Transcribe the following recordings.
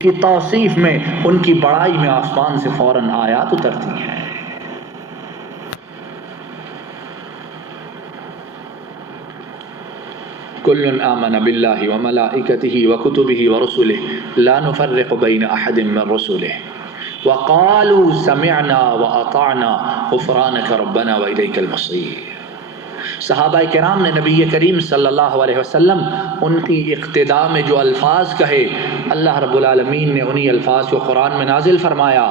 کی توصیف میں، ان کی بڑائی میں آسمان سے فوراً آیات اترتی ہیں۔ کل آمن باللہ وملائکتہ وکتبہ ورسلہ لا نفرق بین احد من رسلہ وقالوا سمعنا واطعنا غفرانک ربنا والیک المصیر۔ صحابہ کرام نے نبی کریم صلی اللہ علیہ وسلم ان کی اقتداء میں جو الفاظ کہے، اللہ رب العالمین نے انہی الفاظ کو قرآن میں نازل فرمایا،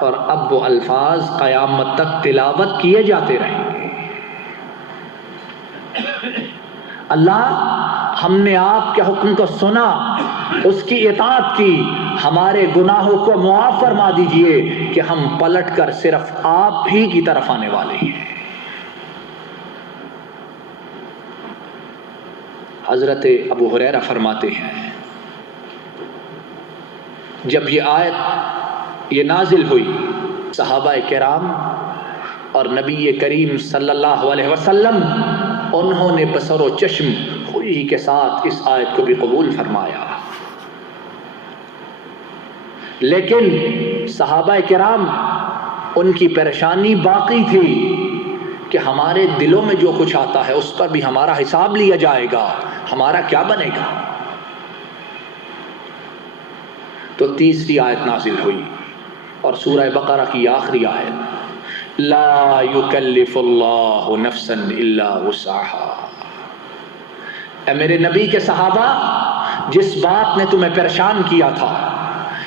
اور اب وہ الفاظ قیامت تک تلاوت کیے جاتے رہیں گے۔ اللہ، ہم نے آپ کے حکم کو سنا، اس کی اطاعت کی، ہمارے گناہوں کو معاف فرما دیجئے کہ ہم پلٹ کر صرف آپ ہی کی طرف آنے والے ہیں۔ حضرت ابو ہریرہ فرماتے ہیں، جب یہ آیت نازل ہوئی، صحابہ کرام اور نبی کریم صلی اللہ علیہ وسلم انہوں نے بصر و چشم خوشی کے ساتھ اس آیت کو بھی قبول فرمایا، لیکن صحابہ کرام ان کی پریشانی باقی تھی کہ ہمارے دلوں میں جو کچھ آتا ہے اس پر بھی ہمارا حساب لیا جائے گا، ہمارا کیا بنے گا؟ تو تیسری آیت نازل ہوئی، اور سورہ بقرہ کی آخری آیت، لا یکلف اللہ نفسا الا وسعها۔ اے میرے نبی کے صحابہ، جس بات نے تمہیں پریشان کیا تھا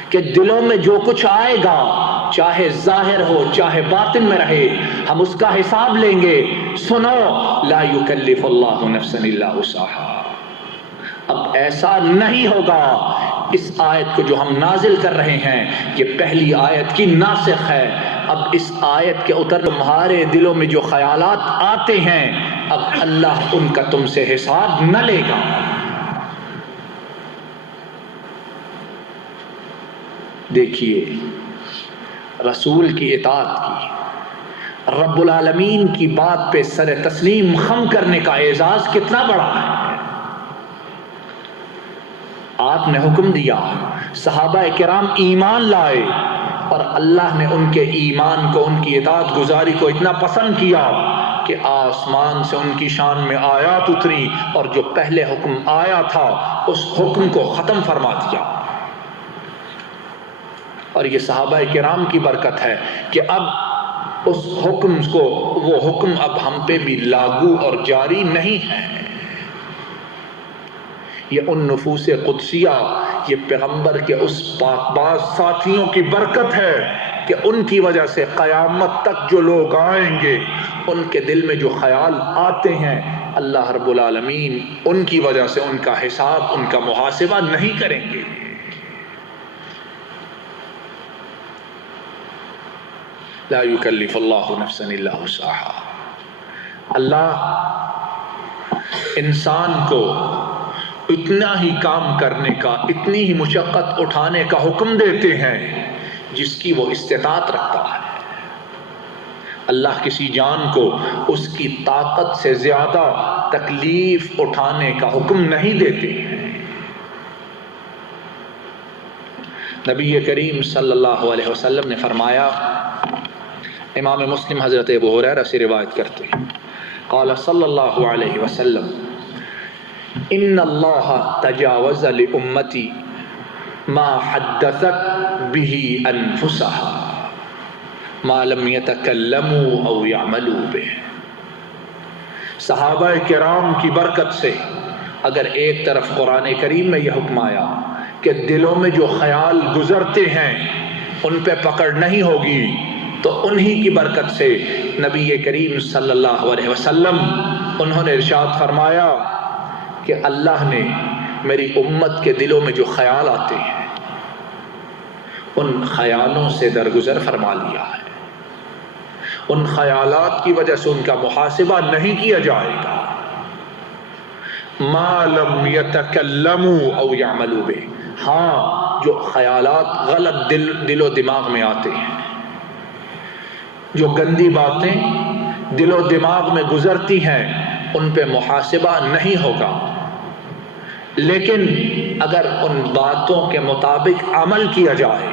کہ دلوں میں جو کچھ آئے گا، چاہے ظاہر ہو چاہے باطن میں رہے، ہم اس کا حساب لیں گے، سنو، لا یکلف اللہ نفسا الا وسعها۔ اب ایسا نہیں ہوگا۔ اس آیت کو جو ہم نازل کر رہے ہیں، یہ پہلی آیت کی ناسخ ہے۔ اب اس آیت کے اتر تمہارے دلوں میں جو خیالات آتے ہیں، اب اللہ ان کا تم سے حساب نہ لے گا۔ دیکھیے، رسول کی اطاعت کی، رب العالمین کی بات پہ سر تسلیم خم کرنے کا اعزاز کتنا بڑا ہے۔ آپ نے حکم دیا، صحابہ کرام ایمان لائے، اور اللہ نے ان کے ایمان کو، ان کی اطاعت گزاری کو اتنا پسند کیا کہ آسمان سے ان کی شان میں آیات اتری، اور جو پہلے حکم آیا تھا اس حکم کو ختم فرما دیا۔ اور یہ صحابہ کرام کی برکت ہے کہ اب اس حکم کو، وہ حکم اب ہم پہ بھی لاگو اور جاری نہیں ہے۔ یہ ان نفوس قدسیہ، یہ پیغمبر کے اس پاک باز ساتھیوں کی برکت ہے کہ ان کی وجہ سے قیامت تک جو لوگ آئیں گے، ان کے دل میں جو خیال آتے ہیں، اللہ رب العالمین ان کی وجہ سے ان کا حساب، ان کا محاسبہ نہیں کریں گے۔ لا یکلف اللہ نفسا الا وسعها۔ اللہ انسان کو اتنا ہی کام کرنے کا، اتنی ہی مشقت اٹھانے کا حکم دیتے ہیں جس کی وہ استطاعت رکھتا ہے۔ اللہ کسی جان کو اس کی طاقت سے زیادہ تکلیف اٹھانے کا حکم نہیں دیتے ہیں۔ نبی کریم صلی اللہ علیہ وسلم نے فرمایا، امام مسلم حضرت ابو ہریرہ سے روایت کرتے ہیں، قال صلی اللہ علیہ وسلم، ان اللہ تجاوز لامتی ما حدثت به انفسها ما لم يتكلموا او يعملوا به۔ صحابہ کرام کی برکت سے اگر ایک طرف قرآن کریم میں یہ حکم آیا کہ دلوں میں جو خیال گزرتے ہیں ان پہ پکڑ نہیں ہوگی، تو انہی کی برکت سے نبی کریم صلی اللہ علیہ وسلم انہوں نے ارشاد فرمایا کہ اللہ نے میری امت کے دلوں میں جو خیال آتے ہیں ان خیالوں سے درگزر فرما لیا ہے۔ ان خیالات کی وجہ سے ان کا محاسبہ نہیں کیا جائے گا۔ ما لم يتکلموا او يعملوا به، ہاں جو خیالات غلط دل و دماغ میں آتے ہیں، جو گندی باتیں دل و دماغ میں گزرتی ہیں، ان پہ محاسبہ نہیں ہوگا، لیکن اگر ان باتوں کے مطابق عمل کیا جائے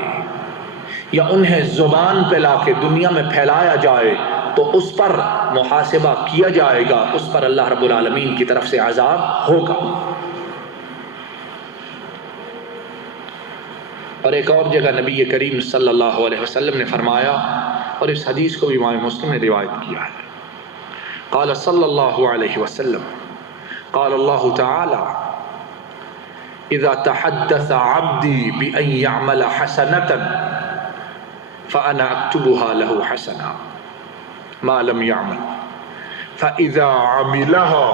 یا انہیں زبان پہ لا کے دنیا میں پھیلایا جائے تو اس پر محاسبہ کیا جائے گا، اس پر اللہ رب العالمین کی طرف سے عذاب ہوگا۔ اور ایک اور جگہ نبی کریم صلی اللہ علیہ وسلم نے فرمایا، اور اس حدیث کو بھی امام مسلم نے روایت کیا ہے، قال صلی اللہ علیہ وسلم قال اللہ تعالی اذا تحدث عبدی بأن يعمل حسنة فأنا اكتبها له حسنة ما لم يعمل فإذا عملها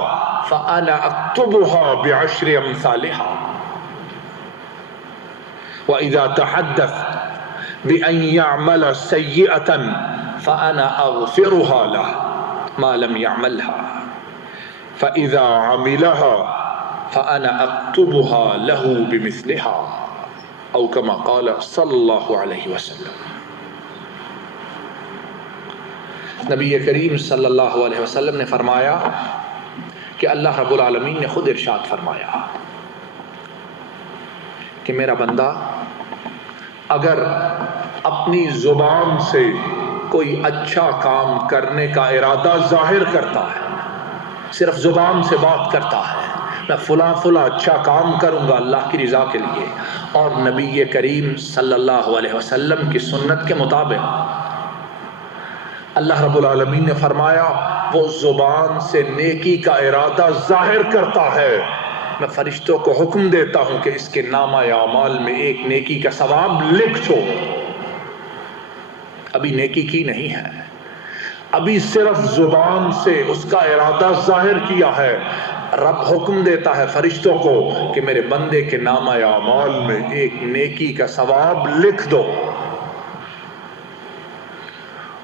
فأنا اكتبها بعشر أمثالها وإذا تحدث بأن يعمل سيئة فأنا أغفرها له ما لم يعملها فإذا عملها فأنا أكتبها له بمثلها أو كما قال صلی اللہ علیہ وسلم۔ نبی کریم صلی اللہ علیہ وسلم نے فرمایا کہ اللہ رب العالمین نے خود ارشاد فرمایا کہ میرا بندہ اگر اپنی زبان سے کوئی اچھا کام کرنے کا ارادہ ظاہر کرتا ہے، صرف زبان سے بات کرتا ہے میں فلاں فلاں اچھا کام کروں گا اللہ کی رضا کے لیے، اور نبی کریم صلی اللہ علیہ وسلم کی سنت کے مطابق اللہ رب العالمین نے فرمایا وہ زبان سے نیکی کا ارادہ ظاہر کرتا ہے، میں فرشتوں کو حکم دیتا ہوں کہ اس کے نامہ اعمال میں ایک نیکی کا ثواب لکھ چھو۔ ابھی نیکی کی نہیں ہے، ابھی صرف زبان سے اس کا ارادہ ظاہر کیا ہے، رب حکم دیتا ہے فرشتوں کو کہ میرے بندے کے نامہ اعمال میں ایک نیکی کا ثواب لکھ دو،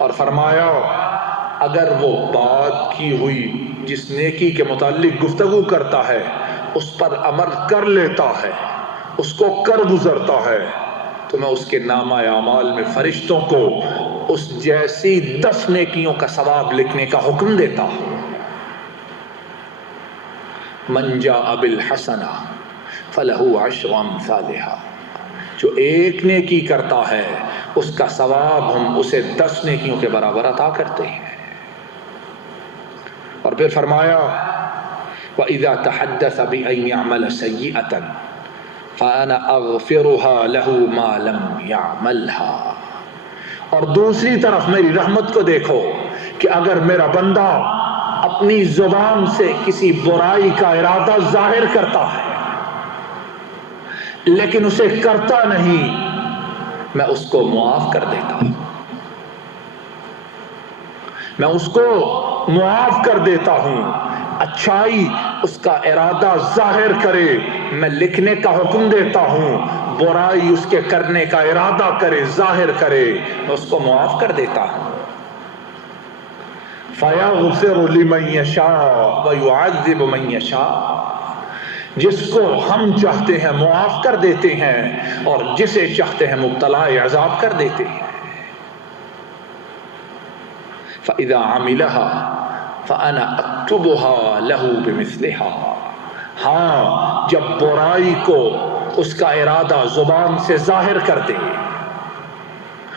اور فرمایا اگر وہ بات کی ہوئی جس نیکی کے متعلق گفتگو کرتا ہے اس پر عمل کر لیتا ہے، اس کو کر گزرتا ہے، تو میں اس کے نامہ اعمال میں فرشتوں کو اس جیسی 10 نیکیوں کا ثواب لکھنے کا حکم دیتا ہوں۔ من جاء بالحسنہ فلہ 10 امثالها، جو ایک نیکی کرتا ہے اس کا ثواب ہم اسے 10 نیکیوں کے برابر عطا کرتے ہیں۔ اور پھر فرمایا وَإِذَا تَحَدَّثَ بِأَن يَعْمَلَ سَيِّئَةً فَأَنَا أَغْفِرُهَا لَهُ مَا لَمْ يَعْمَلْهَا، اور دوسری طرف میری رحمت کو دیکھو کہ اگر میرا بندہ اپنی زبان سے کسی برائی کا ارادہ ظاہر کرتا ہے لیکن اسے کرتا نہیں، میں اس کو معاف کر دیتا ہوں، میں اس کو معاف کر دیتا ہوں۔ اچھائی اس کا ارادہ ظاہر کرے میں لکھنے کا حکم دیتا ہوں، برائی اس کے کرنے کا ارادہ کرے ظاہر کرے میں اس کو معاف کر دیتا ہوں۔ فَيَغْفِرُ لِمَن يَشَاءُ وَيُعَذِّبُ مَن يَشَاءُ، جس کو ہم چاہتے ہیں معاف کر دیتے ہیں اور جسے چاہتے ہیں مبتلا عذاب کر دیتے ہیں۔ فَإِذَا عَمِلَهَا فَأَنَا أَكْتُبُهَا لَهُ بِمِثْلِهَا، ہاں جب برائی کو اس کا ارادہ زبان سے ظاہر کر دے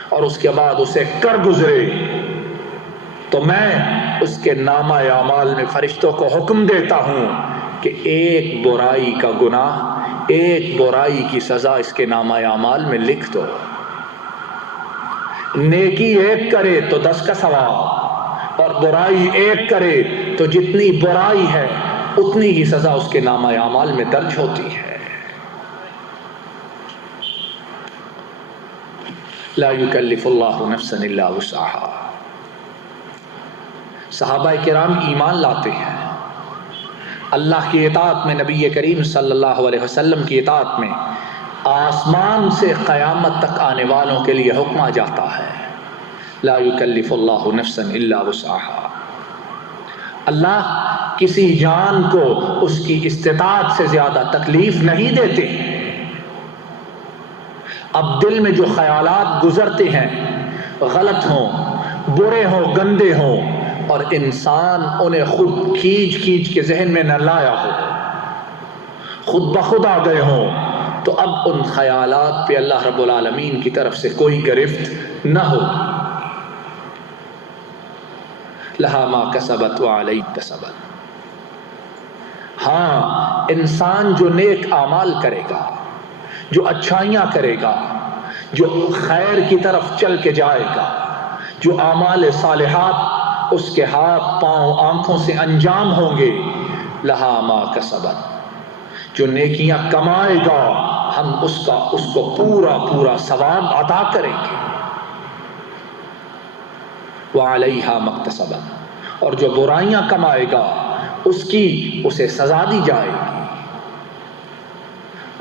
اور اس کے بعد اسے کر گزرے تو میں اس کے نامہ اعمال میں فرشتوں کو حکم دیتا ہوں کہ ایک برائی کا گناہ، ایک برائی کی سزا اس کے نامہ اعمال میں لکھ دو۔ نیکی ایک کرے تو 10 کا ثواب، اور برائی ایک کرے تو جتنی برائی ہے اتنی ہی سزا اس کے نامہ اعمال میں درج ہوتی ہے۔ لا یکلف اللہ نفسا الا وسعها۔ صحابہ کرام ایمان لاتے ہیں، اللہ کی اطاعت میں، نبی کریم صلی اللہ علیہ وسلم کی اطاعت میں آسمان سے قیامت تک آنے والوں کے لیے حکم آ جاتا ہے لا یکلف اللہ نفسا الا وسعها۔ اللہ کسی جان کو اس کی استطاعت سے زیادہ تکلیف نہیں دیتے۔ اب دل میں جو خیالات گزرتے ہیں غلط ہوں، برے ہوں، گندے ہوں، اور انسان انہیں خود کھینچ کے ذہن میں نہ لایا ہو، خود بخود آ گئے ہوں تو اب ان خیالات پہ اللہ رب العالمین کی طرف سے کوئی گرفت نہ ہو. لہا ما کسبت وعلیہ اکتسبت. ہاں انسان جو نیک اعمال کرے گا، جو اچھائیاں کرے گا، جو خیر کی طرف چل کے جائے گا، جو اعمال صالحات اس کے ہاتھ پاؤں آنکھوں سے انجام ہوں گے، لہا ما کسبت، جو نیکیاں کمائے گا ہم اس کو پورا پورا ثواب عطا کریں گے. وعلیہا مکتسبت، اور جو برائیاں کمائے گا اسے سزا دی جائے گی.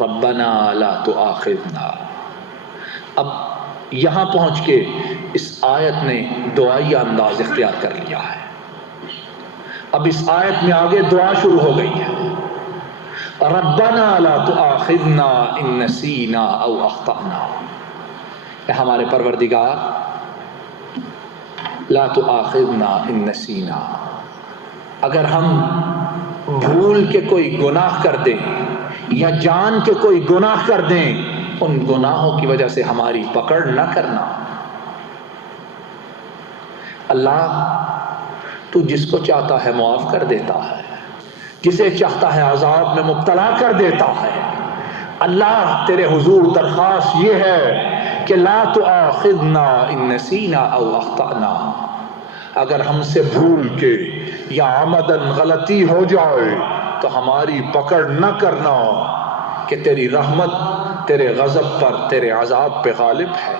ربنا لا تؤاخذنا. اب یہاں پہنچ کے اس آیت نے دعائیہ انداز اختیار کر لیا ہے. اب اس آیت میں آگے دعا شروع ہو گئی ہے. ربنا لا تؤاخذنا ان نسینا او اخطأنا. اے ہمارے پروردگار، لا تؤاخذنا ان نسینا، اگر ہم بھول کے کوئی گناہ کر دیں یا جان کے کوئی گناہ کر دیں، ان گناہوں کی وجہ سے ہماری پکڑ نہ کرنا. اللہ تو جس کو چاہتا ہے معاف کر دیتا ہے، جسے چاہتا ہے عذاب میں مبتلا کر دیتا ہے. اللہ تیرے حضور درخواست یہ ہے کہ لا تؤاخذنا ان نسینا او اخطأنا، اگر ہم سے بھول کے یا عمدن غلطی ہو جائے تو ہماری پکڑ نہ کرنا، کہ تیری رحمت تیرے غضب پر، تیرے عذاب پہ غالب ہے.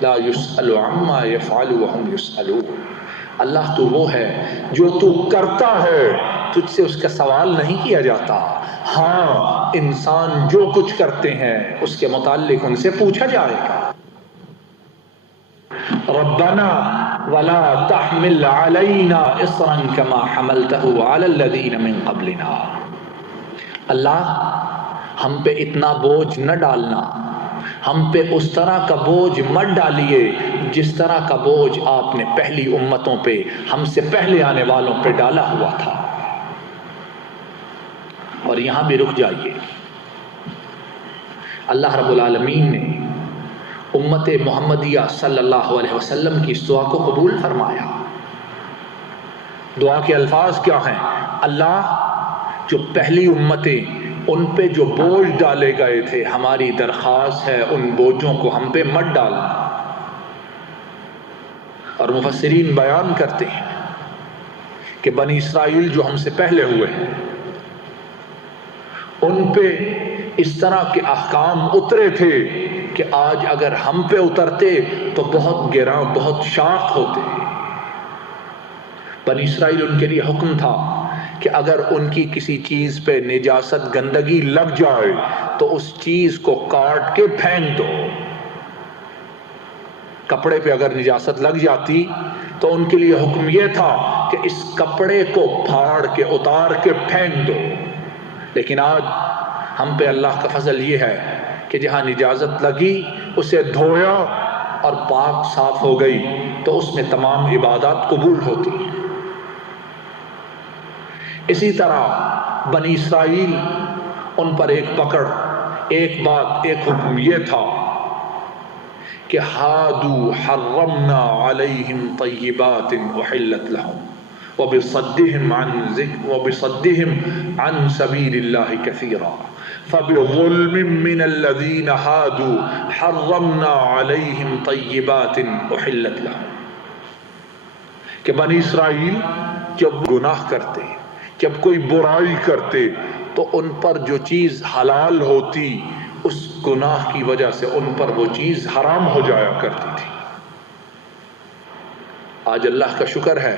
لا يسأل عما يفعل وهم يسألون. اللہ تو وہ ہے جو تو کرتا ہے، تجھ سے اس کا سوال نہیں کیا جاتا. ہاں انسان جو کچھ کرتے ہیں اس کے متعلق ان سے پوچھا جائے گا. ربنا ولا تحمل علينا اصرا كما حملته على الذين من قبلنا. اللہ ہم پہ اتنا بوجھ نہ ڈالنا، ہم پہ اس طرح کا بوجھ مت ڈالیے جس طرح کا بوجھ آپ نے پہلی امتوں پہ، ہم سے پہلے آنے والوں پہ ڈالا ہوا تھا. اور یہاں بھی رک جائیے. اللہ رب العالمین نے امت محمدیہ صلی اللہ علیہ وسلم کی اس دعا کو قبول فرمایا. دعا کے الفاظ کیا ہیں؟ اللہ جو پہلی امتیں ان پہ جو بوجھ ڈالے گئے تھے، ہماری درخواست ہے ان بوجھوں کو ہم پہ مت ڈالنا. اور مفسرین بیان کرتے ہیں کہ بنی اسرائیل جو ہم سے پہلے ہوئے ہیں ان پہ اس طرح کے احکام اترے تھے کہ آج اگر ہم پہ اترتے تو بہت گراں، بہت شاق ہوتے. بنی اسرائیل ان کے لیے حکم تھا کہ اگر ان کی کسی چیز پہ نجاست، گندگی لگ جائے تو اس چیز کو کاٹ کے پھینک دو. کپڑے پہ اگر نجاست لگ جاتی تو ان کے لیے حکم یہ تھا کہ اس کپڑے کو پھاڑ کے اتار کے پھینک دو. لیکن آج ہم پہ اللہ کا فضل یہ ہے کہ جہاں نجاست لگی اسے دھویا اور پاک صاف ہو گئی تو اس میں تمام عبادات قبول ہوتی ہیں. اسی طرح بنی اسرائیل ان پر ایک پکڑ، ایک بات، ایک حکم یہ تھا کہ ہادو حرمنا علیہم طیبات احلت لہم وبصدہم عن سبیل اللہ کثیرا فبظلم من الذین ہادوا حرمنا علیہم طیبات احلت لہم. کہ بنی اسرائیل جب گناہ کرتے، جب کوئی برائی کرتے تو ان پر جو چیز حلال ہوتی اس گناہ کی وجہ سے ان پر وہ چیز حرام ہو جایا کرتی تھی. آج اللہ کا شکر ہے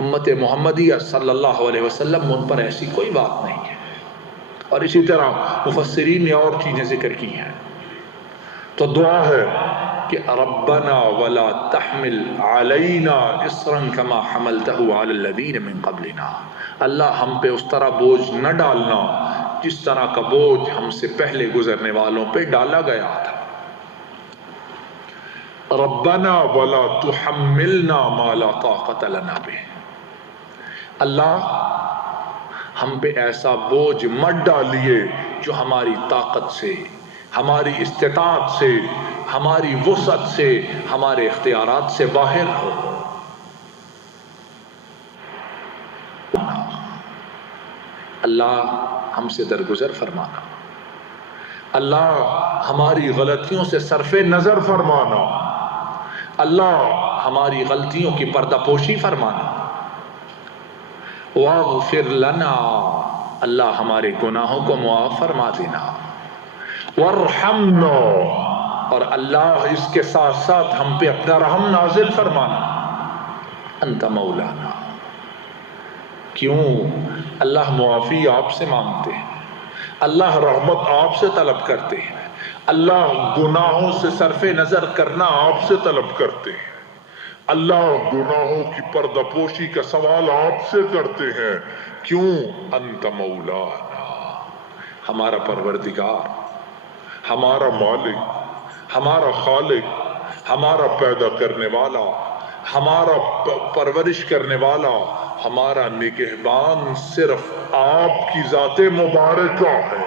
امت محمدیہ صلی اللہ علیہ وسلم ان پر ایسی کوئی بات نہیں ہے. اور اسی طرح مفسرین نے اور چیزیں ذکر کی ہیں. تو دعا ہے کہ ربنا ولا تحمل علینا اصرا كما حملته على الذين من قبلنا. اللہ ہم پہ اس طرح بوجھ نہ ڈالنا جس طرح کا بوجھ ہم سے پہلے گزرنے والوں پہ ڈالا گیا تھا. ربنا ولا تحملنا ما لا طاقة لنا به. اللہ ہم پہ ایسا بوجھ مت ڈالیے جو ہماری طاقت سے، ہماری استطاعت سے، ہماری وسعت سے، ہمارے اختیارات سے باہر ہو۔ اللہ ہم سے درگزر فرمانا، اللہ ہماری غلطیوں سے صرف نظر فرمانا، اللہ ہماری غلطیوں کی پردہ پوشی فرمانا۔ واغفر لنا، اللہ ہمارے گناہوں کو معاف فرما دینا۔ وارحمنا، اور اللہ اس کے ساتھ ساتھ ہم پہ اپنا رحم نازل فرمانا۔ انت مولانا، کیوں؟ اللہ معافی آپ سے مانگتے ہیں، اللہ رحمت آپ سے طلب کرتے ہیں، اللہ گناہوں سے صرف نظر کرنا آپ سے طلب کرتے ہیں، اللہ گناہوں کی پردہ پوشی کا سوال آپ سے کرتے ہیں۔ کیوں؟ انت مولانا، ہمارا پروردگار، ہمارا مالک، ہمارا خالق، ہمارا پیدا کرنے والا، ہمارا پرورش کرنے والا، ہمارا نگہبان صرف آپ کی ذات مبارکہ ہے۔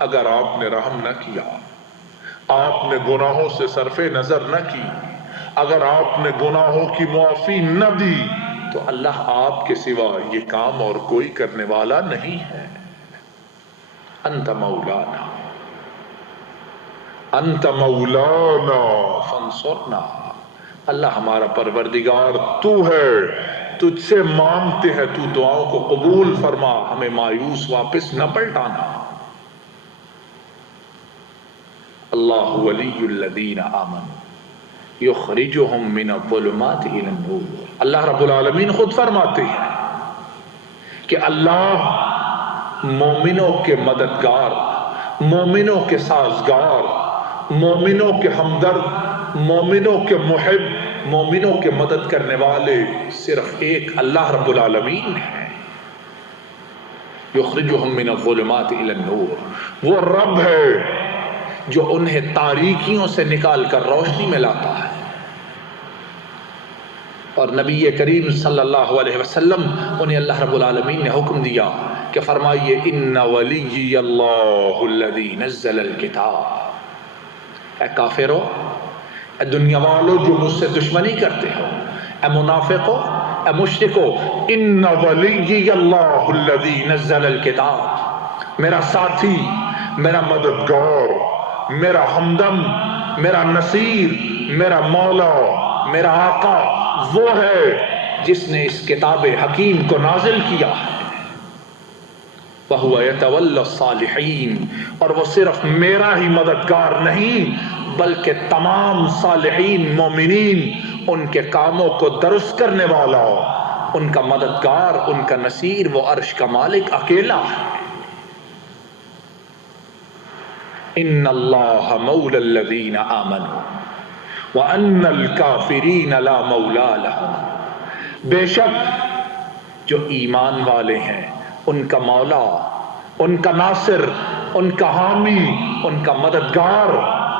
اگر آپ نے رحم نہ کیا، آپ نے گناہوں سے صرف نظر نہ کی، اگر آپ نے گناہوں کی معافی نہ دی، تو اللہ آپ کے سوا یہ کام اور کوئی کرنے والا نہیں ہے۔ انت مولانا، انت مولانا فانصرنا، اللہ ہمارا پروردگار تو ہے، تجھ سے مانگتے ہیں تو دعاؤں کو قبول فرما، ہمیں مایوس واپس نہ پلٹانا۔ اللہ ولی الذین آمنوا یخرجہم من الظلمات الی النور، اللہ رب العالمین خود فرماتے ہیں کہ اللہ مومنوں کے مددگار، مومنوں کے سازگار، مومنوں کے ہمدرد، مومنوں کے محب، مومنوں کے مدد کرنے والے صرف ایک اللہ رب العالمین ہے۔ یخرجہم من الظلمات الی النور، وہ رب ہے جو انہیں تاریکیوں سے نکال کر روشنی میں لاتا ہے۔ اور نبی کریم صلی اللہ علیہ وسلم انہیں اللہ رب العالمین نے حکم دیا کہ فرمائیے ان ولی اللہ الذی نزل الکتاب۔ اے کافرو، اے دنیا والو جو مجھ سے دشمنی کرتے ہو، اے منافقو، اے مشرکو، ان ولی اللہ الذی نزل الکتاب، میرا ساتھی، میرا مددگار، میرا ہمدم، میرا نصیر، میرا مولا، میرا آقا وہ ہے جس نے اس کتاب حکیم کو نازل کیا ہے۔ وَهُوَ يَتَوَلَّى الصَّالِحِينَ، اور وہ صرف میرا ہی مددگار نہیں بلکہ تمام صالحین مومنین ان کے کاموں کو درست کرنے والا، ان کا مددگار، ان کا نصیر، وہ عرش کا مالک اکیلا ہے۔ ان اللہ مولی الذین آمنوا وان الکافرین لا مولی لهم، بے شک جو ایمان والے ہیں ان کا مولا، ان کا ناصر، ان کا حامی، ان کا مددگار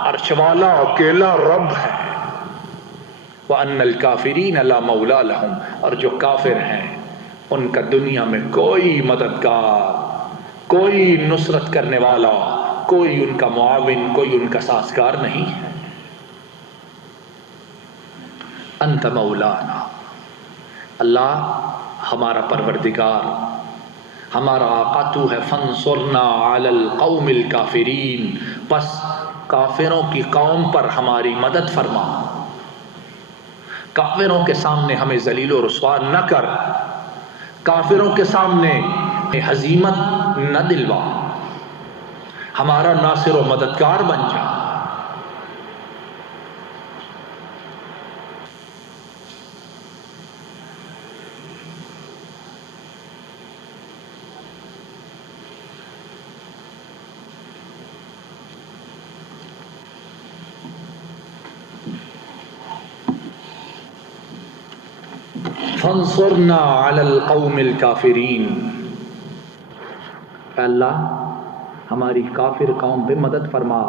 عرش والا اکیلا رب ہے۔ وان الکافرین لا مولی لهم، اور جو کافر ہیں ان کا دنیا میں کوئی مددگار، کوئی نصرت کرنے والا، کوئی ان کا معاون، کوئی ان کا سازگار نہیں ہے۔ انت مولانا، اللہ ہمارا پروردگار، ہمارا آقا تو ہے۔ فانصرنا علی القوم الکافرین، پس کافروں کی قوم پر ہماری مدد فرما، کافروں کے سامنے ہمیں ذلیل و رسوا نہ کر، کافروں کے سامنے ہزیمت نہ دلوا، ہمارا ناصر و مددگار بن جا۔ فانصرنا علی القوم الکافرین، اے اللہ ہماری کافر قوم پہ مدد فرما،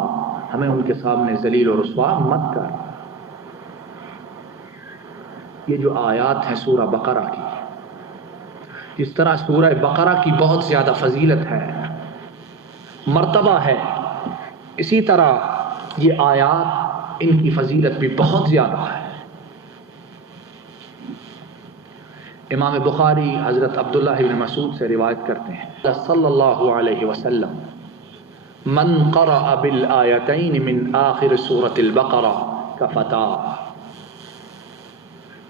ہمیں ان کے سامنے ذلیل و رسوا مت کر۔ یہ جو آیات ہیں سورہ بقرہ کی، جس طرح سورہ بقرہ کی بہت زیادہ فضیلت ہے، مرتبہ ہے، اسی طرح یہ آیات ان کی فضیلت بھی بہت زیادہ ہے۔ امام بخاری حضرت عبداللہ بن مسعود سے روایت کرتے ہیں صلی اللہ علیہ وسلم من قرأ بالآیتین من آخر سورة البقرہ کفتاه۔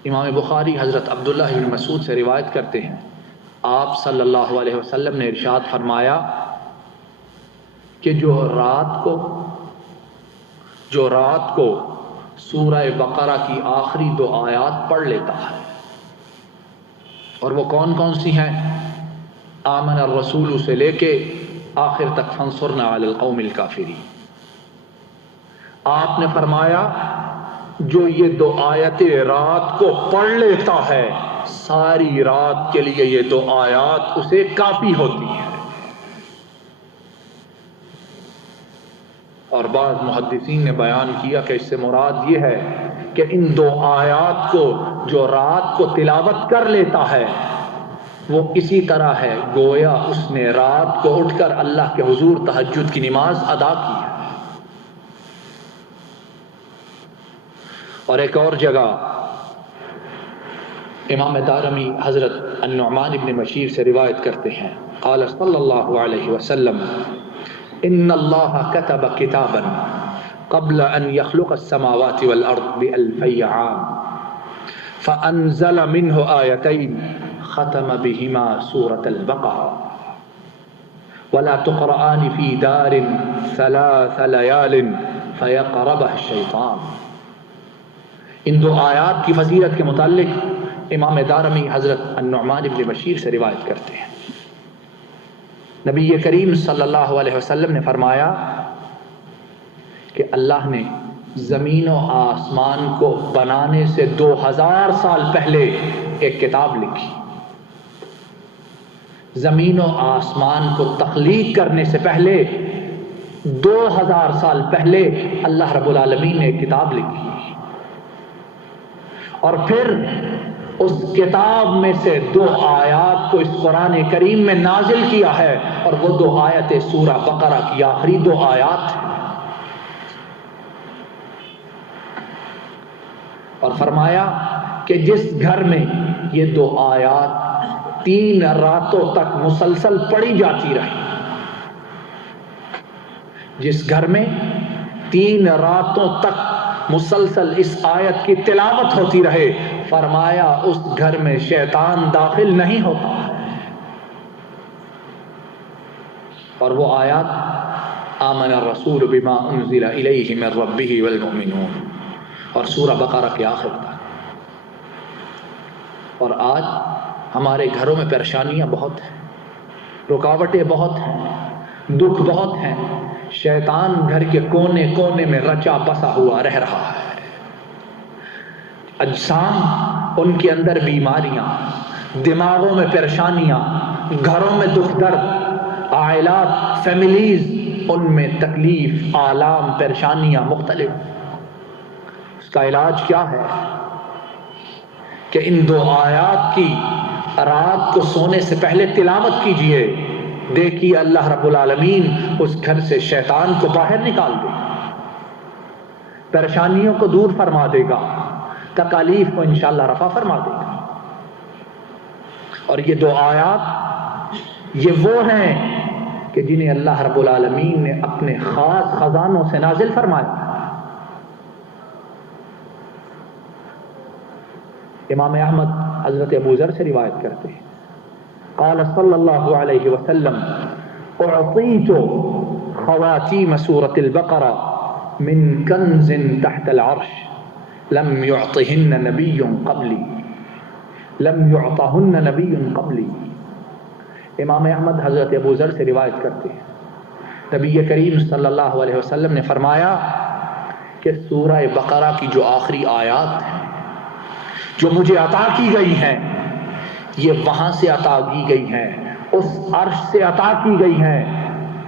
امام بخاری حضرت عبداللہ بن مسعود سے روایت کرتے ہیں آپ صلی اللہ علیہ وسلم نے ارشاد فرمایا کہ جو رات کو سورہ بقرہ کی آخری 2 آیات پڑھ لیتا ہے، اور وہ کون کون سی ہیں؟ آمن الرسول سے لے کے آخر تک فانصرنا علی القوم الکافرین۔ آپ نے فرمایا جو یہ 2 آیتیں رات کو پڑھ لیتا ہے، ساری رات کے لیے یہ 2 آیات اسے کافی ہوتی ہیں۔ اور بعض محدثین نے بیان کیا کہ اس سے مراد یہ ہے کہ ان 2 آیات کو جو رات کو تلاوت کر لیتا ہے وہ اسی طرح ہے گویا اس نے رات کو اٹھ کر اللہ کے حضور تہجد کی نماز ادا کی ہے۔ اور ایک اور جگہ امام دارمی حضرت النعمان بن بشیر سے روایت کرتے ہیں قال صلی اللہ علیہ وسلم ان اللہ كتب کتابا قبل ان يخلق السماوات والارض ب1000 عام فانزل منه آیتین ختم بهما سورة البقرة ولا تقرآن في دار 3 ليال فيقربها الشیطان۔ ان 2 آیات کی فضیلت کے متعلق امام دارمی حضرت النعمان بن بشیر سے روایت کرتے ہیں نبی کریم صلی اللہ علیہ وسلم نے فرمایا کہ اللہ نے زمین و آسمان کو بنانے سے 2000 سال پہلے ایک کتاب لکھی۔ زمین و آسمان کو تخلیق کرنے سے پہلے 2000 سال پہلے اللہ رب العالمین نے ایک کتاب لکھی، اور پھر اس کتاب میں سے 2 آیات کو اس قرآن کریم میں نازل کیا ہے، اور وہ 2 آیتیں سورہ بقرہ کی آخری 2 آیات ہیں۔ اور فرمایا کہ جس گھر میں یہ 2 آیات 3 راتوں تک مسلسل پڑھی جاتی رہی، جس گھر میں 3 راتوں تک مسلسل اس آیت کی تلاوت ہوتی رہے، فرمایا اس گھر میں شیطان داخل نہیں ہوتا ہے۔ اور وہ آیات آمن الرسول بما انزل الیہ من ربہ والمؤمنون اور سورہ بقرہ کے آخر تک۔ اور آج ہمارے گھروں میں پریشانیاں بہت ہیں، رکاوٹیں بہت ہیں، دکھ بہت ہیں، شیطان گھر کے کونے کونے میں رچا بسا ہوا رہ رہا ہے۔ اجسام ان کے اندر بیماریاں، دماغوں میں پریشانیاں، گھروں میں دکھ درد، عائلات فیملیز ان میں تکلیف، آلام، پریشانیاں مختلف۔ اس کا علاج کیا ہے کہ ان 2 آیات کی رات کو سونے سے پہلے تلاوت کیجئے، دیکھیے اللہ رب العالمین اس گھر سے شیطان کو باہر نکال دے گا، پریشانیوں کو دور فرما دے گا، تکالیف کو انشاءاللہ رفع فرما دے گا۔ اور یہ 2 آیات یہ وہ ہیں کہ جنہیں اللہ رب العالمین نے اپنے خاص خزانوں سے نازل فرمایا۔ امام احمد حضرت ابو ذر سے روایت کرتے ہیں قال صلی اللہ علیہ وسلم اعطیت خواتیم سورة البقرہ من کنز تحت العرش لم يعطهن نبی قبلی۔ امام احمد حضرت ابو ذر سے روایت کرتے ہیں نبی کریم صلی اللہ علیہ وسلم نے فرمایا کہ سورہ بقرہ کی جو آخری آیات ہیں جو مجھے عطا کی گئی ہیں، یہ وہاں سے عطا کی گئی ہیں، اس عرش سے عطا کی گئی ہیں،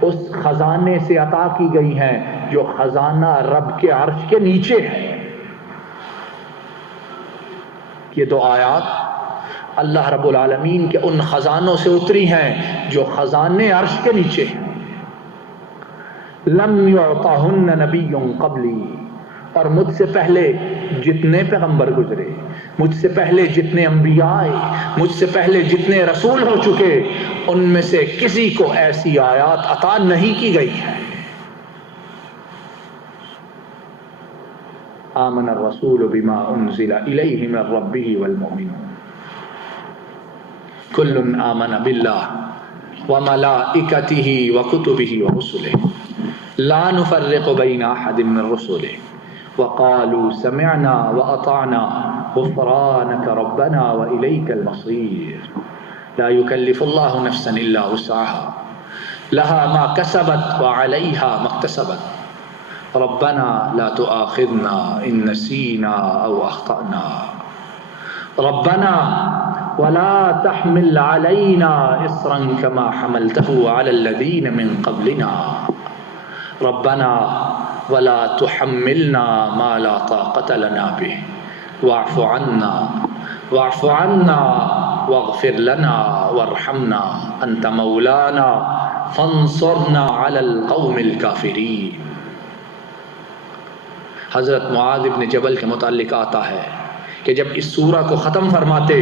اس خزانے سے عطا کی گئی ہیں جو خزانہ رب کے عرش کے نیچے ہے۔ یہ 2 آیات اللہ رب العالمین کے ان خزانوں سے اتری ہیں جو خزانے عرش کے نیچے ہیں۔ لم یعطہن نبی قبلی، اور مجھ سے پہلے جتنے پیغمبر گزرے، مجھ سے پہلے جتنے انبیاء آئے، مجھ سے پہلے جتنے رسول ہو چکے، ان میں سے کسی کو ایسی آیات عطا نہیں کی گئی ہے۔ آمن الرسول بما انزل الیہ من ربہ والمؤمنون کل آمن باللہ وملائکتہ وکتبہ ورسلہ لا نفرق بین احد من رسلہ وقالوا سمعنا واطعنا غفرانک ربنا والیک المصیر لا يكلف الله نفسا الا وسعها لها ما كسبت وعليها ما اكتسبت ربنا لا تؤاخذنا ان نسينا او اخطأنا ربنا ولا تحمل علينا اصرا كما حملته على الذين من قبلنا ربنا ولا تحملنا ما لا طاقة لنا به واعف عنا واغفر لنا وارحمنا انت مولانا فانصرنا على القوم الكافرين۔ حضرت معاذ بن جبل کے متعلق آتا ہے کہ جب اس سورہ کو ختم فرماتے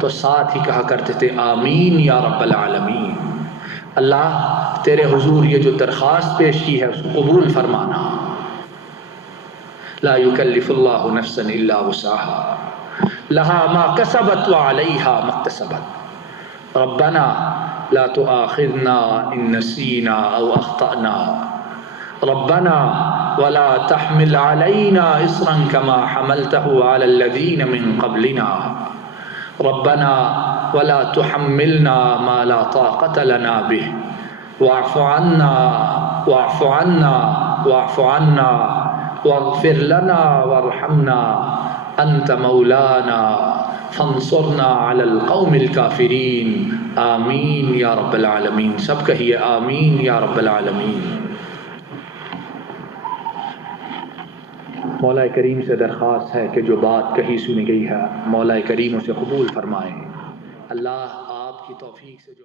تو ساتھ ہی کہا کرتے تھے آمین یا رب العالمین، اللہ تیرے حضور یہ جو درخواست پیش کی ہے اس کو قبول فرمانا۔ لا يكلف الله نفسا الا وسعها لها ما كسبت وعليها ما اكتسبت ربنا لا تؤاخذنا ان نسينا او اخطأنا ربنا ولا تحمل علينا اصرا كما حملته على الذين من قبلنا ربنا ولا تحملنا ما لا طاقة لنا به واعف عنا واغفر لنا وارحمنا انت مولانا فانصرنا على القوم الكافرين آمین یا رب العالمین۔ سب کہیے آمین یا رب العالمین۔ مولا کریم سے درخواست ہے کہ جو بات کہی سنی گئی ہے مولا کریم اسے قبول فرمائے۔ اللہ آپ کی توفیق سے جو